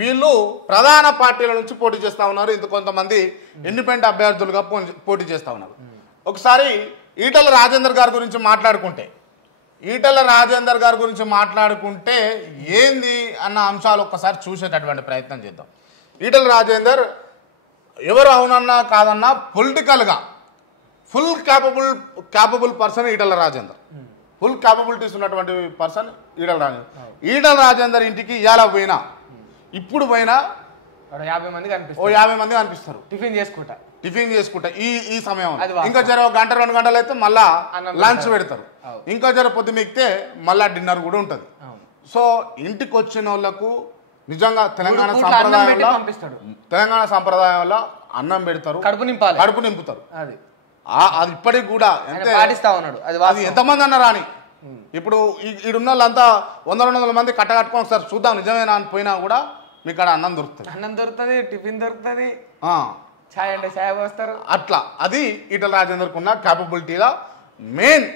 వీళ్ళు ప్రధాన పార్టీల నుంచి పోటీ చేస్తూ ఉన్నారు. ఇంత కొంతమంది ఇండిపెండెంట్ అభ్యర్థులుగా పోటీ చేస్తూ ఉన్నారు. ఒకసారి ఈటల రాజేందర్ గారి గురించి మాట్లాడుకుంటే ఏంది అన్న అంశాలు ఒక్కసారి చూసేటటువంటి ప్రయత్నం చేద్దాం. ఈటల రాజేందర్ ఎవరు అవునన్నా కాదన్నా పొలిటికల్గా full capable person Etela Rajender. Full capabilities ఉన్నటువంటి పర్సన్ ఈటల రాజేందర్ ఇంటికి ఇవాళ పోయినా ఇప్పుడు పోయినా 50 మంది కనిపిస్తారు. 50 మంది కనిపిస్తారు టిఫిన్ చేసుకుంటా ఈ సమయం. ఇంకా జర 1 గంట 2 గంటలు అయితే మళ్ళా లంచ్ పెడతారు. ఇంకా జర పొద్దు మిగితే మళ్ళా డిన్నర్ కూడా ఉంటుంది. సో ఇంటికి వచ్చిన వాళ్ళకు నిజంగా తెలంగాణ సంప్రదాయంలో అన్నం పెడతారు, కడుపు నింపుతారు. అది ఇప్పటికి కూడా అది ఎంతమంది అన్నా రాని. ఇప్పుడు ఈడున్న వాళ్ళంతా 100-200 మంది కట్టకట్టుకొని ఒకసారి చూద్దాం నిజమేనా అని పోయినా కూడా మీకు అక్కడ అన్నం దొరుకుతుంది, టిఫిన్ దొరుకుతుంది, ఛాయ్ అంటే ఛాయ్ పోస్తారు. అట్లా అది ఈటల రాజేందర్కు ఉన్న క్యాపబిలిటీగా మెయిన్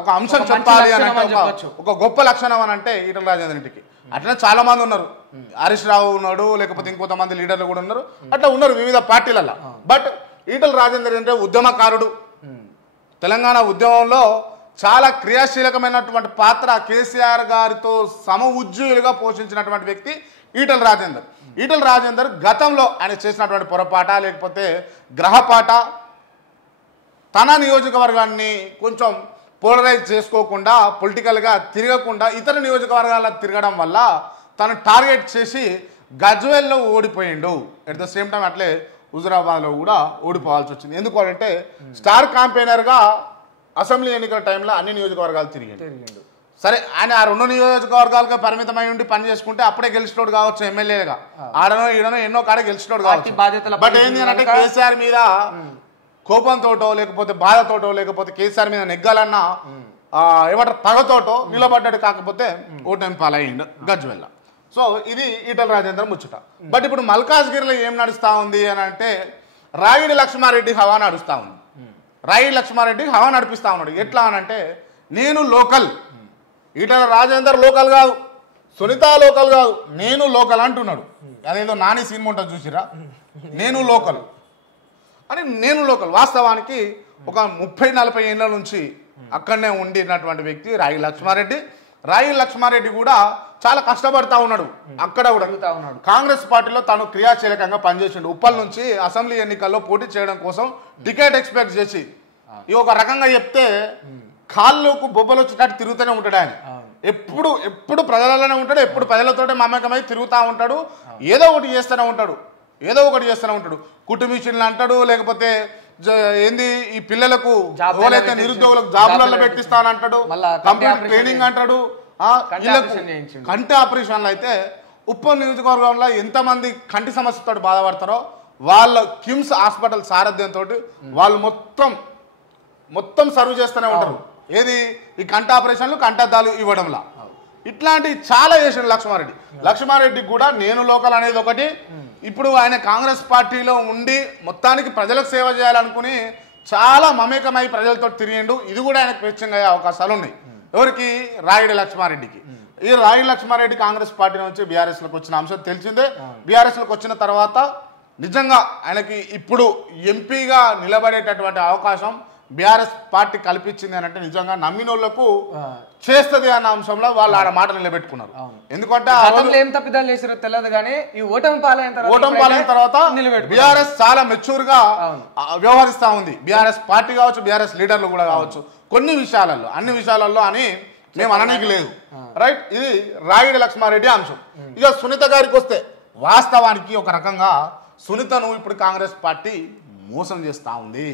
ఒక అంశం చెప్పాలి అని అంటే ఒక గొప్ప లక్షణం అని అంటే ఈటల రాజేందర్ ఇంటికి. అట్లనే చాలా మంది ఉన్నారు. హరీష్ రావు ఉన్నాడు, లేకపోతే ఇంకొంతమంది లీడర్లు కూడా ఉన్నారు, అట్లా ఉన్నారు వివిధ పార్టీలలో. బట్ ఈటల రాజేందర్ అంటే ఉద్యమకారుడు. తెలంగాణ ఉద్యమంలో చాలా క్రియాశీలకమైనటువంటి పాత్ర కేసీఆర్ గారితో సమ ఉజ్జీలుగా పోషించినటువంటి వ్యక్తి ఈటల రాజేందర్. ఈటల రాజేందర్ గతంలో ఆయన చేసినటువంటి పొరపాట లేకపోతే గ్రహపాట తన నియోజకవర్గాన్ని కొంచెం పోలరైజ్ చేసుకోకుండా పొలిటికల్గా తిరగకుండా ఇతర నియోజకవర్గాల్లో తిరగడం వల్ల తను టార్గెట్ చేసి గజ్వేల్లో ఓడిపోయిండు. ఎట్ ద సేమ్ టైం అట్లే హుజురాబాద్లో కూడా ఓడిపోవాల్సి వచ్చింది. ఎందుకంటే స్టార్ క్యాంపెయినర్గా అసెంబ్లీ ఎన్నికల టైంలో అన్ని నియోజకవర్గాలు తిరిగిండు. సరే ఆయన ఆ 2 నియోజకవర్గాలుగా పరిమితమై ఉండి పని చేసుకుంటే అప్పుడే గెలిచినోడు కావచ్చు, ఎమ్మెల్యేగా ఆడనో ఈడనో ఎన్నో కాడ గెలిచినోడు కావచ్చు. బట్ ఏంటి అంటే కేసీఆర్ మీద కోపంతోటో లేకపోతే బాధతోటో లేకపోతే కేసీఆర్ మీద నెగ్గాలన్న ఏమంటారు పగతోటో నిలబడ్డాడు. కాకపోతే ఓటమి పాలయ్యిండు గజ్వేల్. సో ఇది ఈటల రాజేందర్ ముచ్చట. బట్ ఇప్పుడు మల్కాజ్గిరిలో ఏం నడుస్తూ ఉంది అని అంటే రాయుడి లక్ష్మారెడ్డి హవా నడుస్తూ ఉంది. రాయుడి లక్ష్మారెడ్డి హవా నడిపిస్తూ ఉన్నాడు. ఎట్లా అనంటే నేను లోకల్, ఈటల రాజేందర్ లోకల్ కాదు, సునీత లోకల్ కాదు, నేను లోకల్ అంటున్నాడు. అదేదో నాని సినిమా ఉంటుంది చూసిరా, నేను లోకల్ అని. నేను లోకల్ వాస్తవానికి ఒక 30-40 ఏళ్ళ నుంచి అక్కడనే ఉండినటువంటి వ్యక్తి రాయుడి లక్ష్మారెడ్డి. రాయుడి లక్ష్మారెడ్డి కూడా చాలా కష్టపడతా ఉన్నాడు. అక్కడ కూడా కాంగ్రెస్ పార్టీలో తను క్రియాశీలకంగా పనిచేసిండు. ఉప్పల్ నుంచి అసెంబ్లీ ఎన్నికల్లో పోటీ చేయడం కోసం టికెట్ ఎక్స్పెక్ట్ చేసి ఈ ఒక రకంగా చెప్తే కాళ్ళకు బొబ్బలు వచ్చేటట్టు తిరుగుతూనే ఉంటాడు. ఆయన ఎప్పుడు ప్రజలలోనే ఉంటాడు, ఎప్పుడు ప్రజలతోటే మమేకమై తిరుగుతూ ఉంటాడు. ఏదో ఒకటి చేస్తూనే ఉంటాడు. కుటుంబీషన్లు అంటాడు, లేకపోతే ఏంది ఈ పిల్లలకు ఎవరైతే నిరుద్యోగులకు జాబులలో పెట్టిస్తానంటాడు, కంప్యూటర్ ట్రైనింగ్ అంటాడు. కంటి ఆపరేషన్లు అయితే ఉప్పల్ నియోజకవర్గంలో ఎంతమంది కంటి సమస్యతో బాధపడతారో వాళ్ళ కిమ్స్ హాస్పిటల్ సారథ్యంతో వాళ్ళు మొత్తం సర్వ్ చేస్తూనే ఉంటారు. ఏది ఈ కంటి ఆపరేషన్లు కంటద్దాలు ఇవ్వడంలా ఇట్లాంటి చాలా చేసిన లక్ష్మారెడ్డి కూడా నేను లోకల్ అనేది ఒకటి. ఇప్పుడు ఆయన కాంగ్రెస్ పార్టీలో ఉండి మొత్తానికి ప్రజలకు సేవ చేయాలనుకుని చాలా మమేకమై ప్రజలతో తిరిగిండు. ఇది కూడా ఆయనకు వెచ్చంగా అయ్యే అవకాశాలు ఉన్నాయి. ఎవరికి? రాయుడి లక్ష్మారెడ్డికి. ఈ రాయుడి లక్ష్మారెడ్డి కాంగ్రెస్ పార్టీ నుంచి బీఆర్ఎస్లోకి వచ్చిన అంశం తెలిసిందే. బీఆర్ఎస్లోకి వచ్చిన తర్వాత నిజంగా ఆయనకి ఇప్పుడు ఎంపీగా నిలబడేటటువంటి అవకాశం బీఆర్ఎస్ పార్టీ కల్పించింది అని అంటే నిజంగా నమ్మినోళ్లకు చేస్తుంది అన్న అంశంలో వాళ్ళు ఆడ మాట నిలబెట్టుకున్నారు. ఎందుకంటే ఏం తప్పిదాలు చేసారో తెలియదు కానీ ఈ ఓటమి పాలైన తర్వాత బీఆర్ఎస్ చాలా మెచ్యూర్ గా వ్యవహరిస్తా ఉంది. బీఆర్ఎస్ పార్టీ కావచ్చు, బీఆర్ఎస్ లీడర్లు కూడా కావచ్చు, కొన్ని విషయాలలో అన్ని విషయాలలో అని మేము అనడానికి లేదు. రైట్, ఇది రాయుడి లక్ష్మారెడ్డి అంశం. ఇక సునీత గారికి వస్తే వాస్తవానికి ఒక రకంగా సునీతను ఇప్పుడు కాంగ్రెస్ పార్టీ మోసం చేస్తా ఉంది.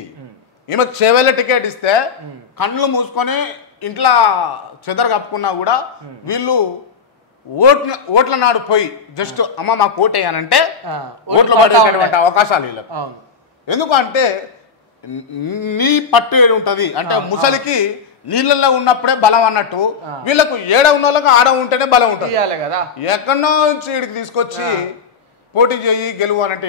ఈమెకు చేవేళ్ళ టికెట్ ఇస్తే కళ్ళు మూసుకొని ఇంట్లో చెదర కప్పుకున్నా కూడా వీళ్ళు ఓట్ల నాడు పోయి జస్ట్ అమ్మ మాకు ఓటేయనంటే ఓట్లు పడేటటువంటి అవకాశాలు వీళ్ళకు. ఎందుకంటే నీ పట్టు ఏడు ఉంటుంది అంటే ముసలికి నీళ్ళల్లో ఉన్నప్పుడే బలం అన్నట్టు వీళ్ళకు ఏడ ఉన్న వాళ్ళకి ఆడ ఉంటేనే బలం ఉంటుంది కదా. ఎక్కడో నుంచి వీడికి తీసుకొచ్చి పోటీ చేయి గెలువు అంటే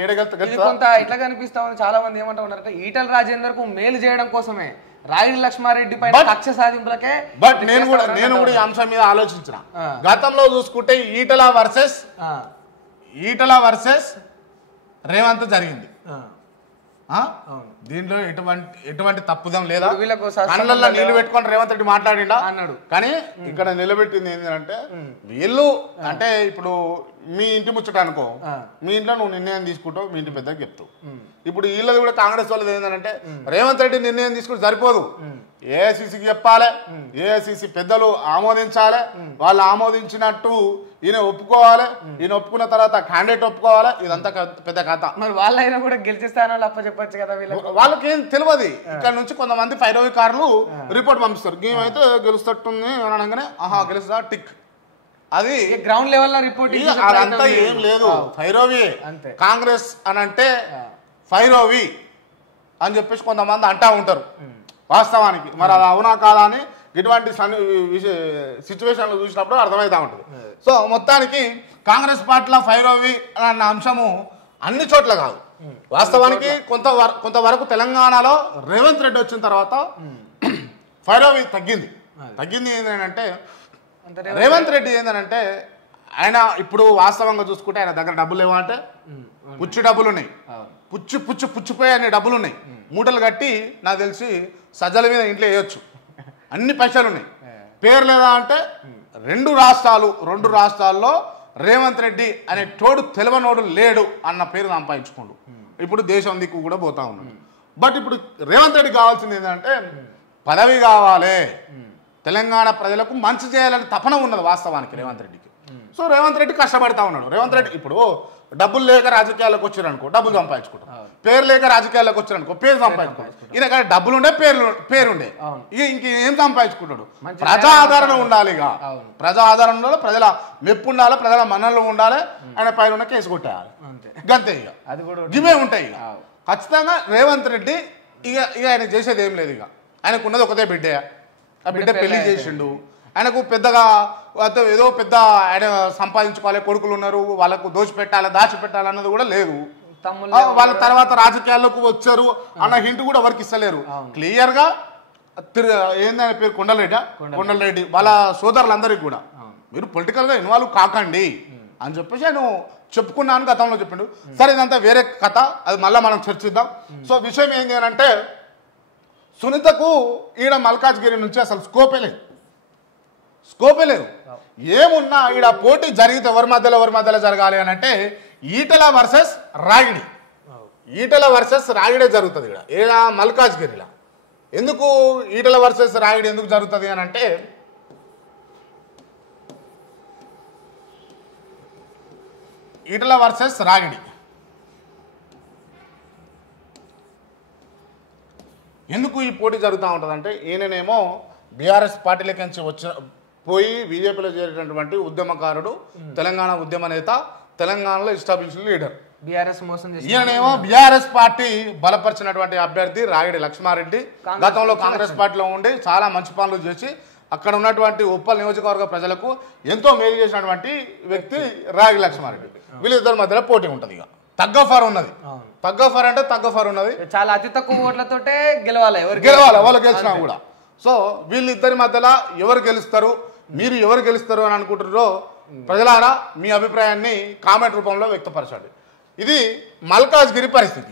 కొంత ఇట్లా కనిపిస్తా ఉంది. చాలా మంది ఏమంటా ఉన్నారంటే ఈటల రాజేందర్ కు మేలు చేయడం కోసమే రాయుడి లక్ష్మారెడ్డి పైన కక్ష సాధింపులకే. బట్ నేను కూడా ఈ అంశం మీద ఆలోచించిన. గతంలో చూసుకుంటే ఈటల వర్సెస్ ఈటల వర్సెస్ రేవంత్ జరిగింది. దీంట్లో ఎటువంటి తప్పుదం లేదా? కళ్ళల్లో నీళ్లు పెట్టుకొని రేవంత్ రెడ్డి మాట్లాడిండా అన్నాడు. కానీ ఇక్కడ నిలబెట్టింది ఏంటంటే వీళ్ళు అంటే ఇప్పుడు మీ ఇంటి ముచ్చట అనుకో, మీ ఇంట్లో నువ్వు నిర్ణయం తీసుకుంటావు, మీ ఇంటి పెద్దకి చెప్తావు. ఇప్పుడు వీళ్ళది కూడా కాంగ్రెస్ వాళ్ళది ఏంటంటే రేవంత్ రెడ్డి నిర్ణయం తీసుకుంటే సరిపోదు, ఏఐసిసికి చెప్పాలి, ఏఐసిసి పెద్దలు ఆమోదించాలి, వాళ్ళు ఆమోదించినట్టు ఈయన ఒప్పుకోవాలి, ఈయన ఒప్పుకున్న తర్వాత క్యాండిడేట్ ఒప్పుకోవాలి. ఇదంతా పెద్ద కథ. మరి వాళ్ళైనా కూడా గెలిచే స్థానాలు అప్ప చెప్పచ్చు కదా. వాళ్ళకి ఏం తెలియదు. ఇక్కడ నుంచి కొంతమంది పైరవికారులు రిపోర్ట్ పంపిస్తారు, గేమైతే గెలుస్తట్టుంది అని అనగానే ఆహా గెలుస్తా టిక్. అది గ్రౌండ్ లెవెల్ లో రిపోర్ట్. అదంతా ఏం లేదు, ఫైరోవి కాంగ్రెస్ అని అంటే ఫైరోవి అని చెప్పేసి కొంతమంది అంటా ఉంటారు. వాస్తవానికి మరి అది అవునా కాదా అని ఇటువంటి సిచ్యువేషన్లు చూసినప్పుడు అర్థమవుతా ఉంటుంది. సో మొత్తానికి కాంగ్రెస్ పార్టీలో ఫైరోవి అన్న అంశము అన్ని చోట్ల కాదు. వాస్తవానికి కొంతవరకు తెలంగాణలో రేవంత్ రెడ్డి వచ్చిన తర్వాత ఫైరోవి తగ్గింది ఏంటంటే రేవంత్ రెడ్డి ఏంటంటే ఆయన ఇప్పుడు వాస్తవంగా చూసుకుంటే ఆయన దగ్గర డబ్బులు లేవా అంటే పుచ్చు డబ్బులు ఉన్నాయి, పుచ్చిపోయే అన్ని డబ్బులు ఉన్నాయి. మూటలు కట్టి నాకు తెలిసి సజ్జల మీద ఇంట్లో వేయొచ్చు, అన్ని పైసలు ఉన్నాయి. పేరు లేదా అంటే రెండు రాష్ట్రాల్లో రేవంత్ రెడ్డి అనే తోడు తెలవనోడు లేడు అన్న పేరు సంపాదించుకోండు. ఇప్పుడు దేశం దిక్కు కూడా పోతా ఉన్నాడు. బట్ ఇప్పుడు రేవంత్ రెడ్డి కావాల్సింది ఏంటంటే పదవి కావాలి, తెలంగాణ ప్రజలకు మంచి చేయాలని తపన ఉన్నది వాస్తవానికి రేవంత్ రెడ్డికి. సో రేవంత్ రెడ్డి కష్టపడతా ఉన్నాడు. రేవంత్ రెడ్డి ఇప్పుడు డబ్బులు లేక రాజకీయాల్లోకి వచ్చారనుకో డబ్బులు సంపాదించుకుంటాం, పేరు లేక రాజకీయాల్లోకి వచ్చారనుకో పేరు సంపాదించుకుంటాం. ఈయన కానీ డబ్బులుండే పేరుండే ఇంకేం సంపాదించుకుంటాడు? ప్రజా ఆదరణ ఉండాలి, ఇక ప్రజా ఆదరణ ఉండాలి, ప్రజల మెప్పు ఉండాలి, ప్రజల మన్నలు ఉండాలి. ఆయన పైన కేసు కొట్టేయాలి, గంతే. ఇక అది కూడా ఇవే ఉంటాయి. ఇక ఖచ్చితంగా రేవంత్ రెడ్డి ఇక ఆయన చేసేది ఏం లేదు. ఇక ఆయనకు ఉన్నది ఒకటే బిడ్డే, ఆ బిడ్డ పెళ్లి చేసిండు. ఆయనకు పెద్దగా ఏదో పెద్ద ఆయన సంపాదించుకోవాలి, కొడుకులు ఉన్నారు, వాళ్ళకు దాచిపెట్టాలి అన్నది కూడా లేదు. వాళ్ళ తర్వాత రాజకీయాల్లోకి వచ్చారు అన్న హింట్ కూడా ఎవరికి ఇస్తలేరు. క్లియర్ గా ఏందని పేరు కొండలరెడ్డి వాళ్ళ సోదరులందరికీ కూడా మీరు పొలిటికల్ గా ఇన్వాల్వ్ కాకండి అని చెప్పేసి ఆయన చెప్పుకున్నాను, గతంలో చెప్పిండు. సరే ఇదంతా వేరే కథ, అది మళ్ళీ మనం చర్చిద్దాం. సో విషయం ఏంటి అని అంటే సునీతకు ఈడ మల్కాజ్గిరి నుంచి అసలు స్కోపే లేదు. ఏమున్నా ఈడ పోటీ జరిగితే ఎవరి మధ్యలో జరగాలి అని అంటే ఈటల వర్సెస్ రాగిడే జరుగుతుంది ఈడ మల్కాజ్గిరిలో. ఎందుకు ఈటల వర్సెస్ రాగిడి ఎందుకు జరుగుతుంది అని అంటే ఈటల వర్సెస్ రాగిడి ఎందుకు ఈ పోటీ జరుగుతూ ఉంటుంది అంటే ఈయననేమో బీఆర్ఎస్ పార్టీలోకి పోయి బీజేపీలో చేరేటటువంటి ఉద్యమకారుడు, తెలంగాణ ఉద్యమ నేత, తెలంగాణలో ఎస్టాబ్లిష్డ్ లీడర్. ఈయనేమో బీఆర్ఎస్ పార్టీ బలపరిచినటువంటి అభ్యర్థి రాగిడి లక్ష్మారెడ్డి. గతంలో కాంగ్రెస్ పార్టీలో ఉండి చాలా మంచి పనులు చేసి అక్కడ ఉన్నటువంటి ఉప్పల్ నియోజకవర్గ ప్రజలకు ఎంతో మేలు చేసినటువంటి వ్యక్తి రాగిడి లక్ష్మారెడ్డి. వీళ్ళిద్దరి మధ్యలో పోటీ ఉంటుంది. ఇక తగ్గఫర్ ఉన్నది. తగ్గఫర్ ఉన్నది. చాలా అతి తక్కువ ఓట్లతోటే గెలవాలి వాళ్ళు గెలిచినా కూడా. సో వీళ్ళిద్దరి మధ్యలో ఎవరు గెలుస్తారు, మీరు ఎవరు గెలుస్తారు అని అనుకుంటున్నారో ప్రజలారా మీ అభిప్రాయాన్ని కామెంట్ రూపంలో వ్యక్తపరచండి. ఇది మల్కాజ్గిరి పరిస్థితి.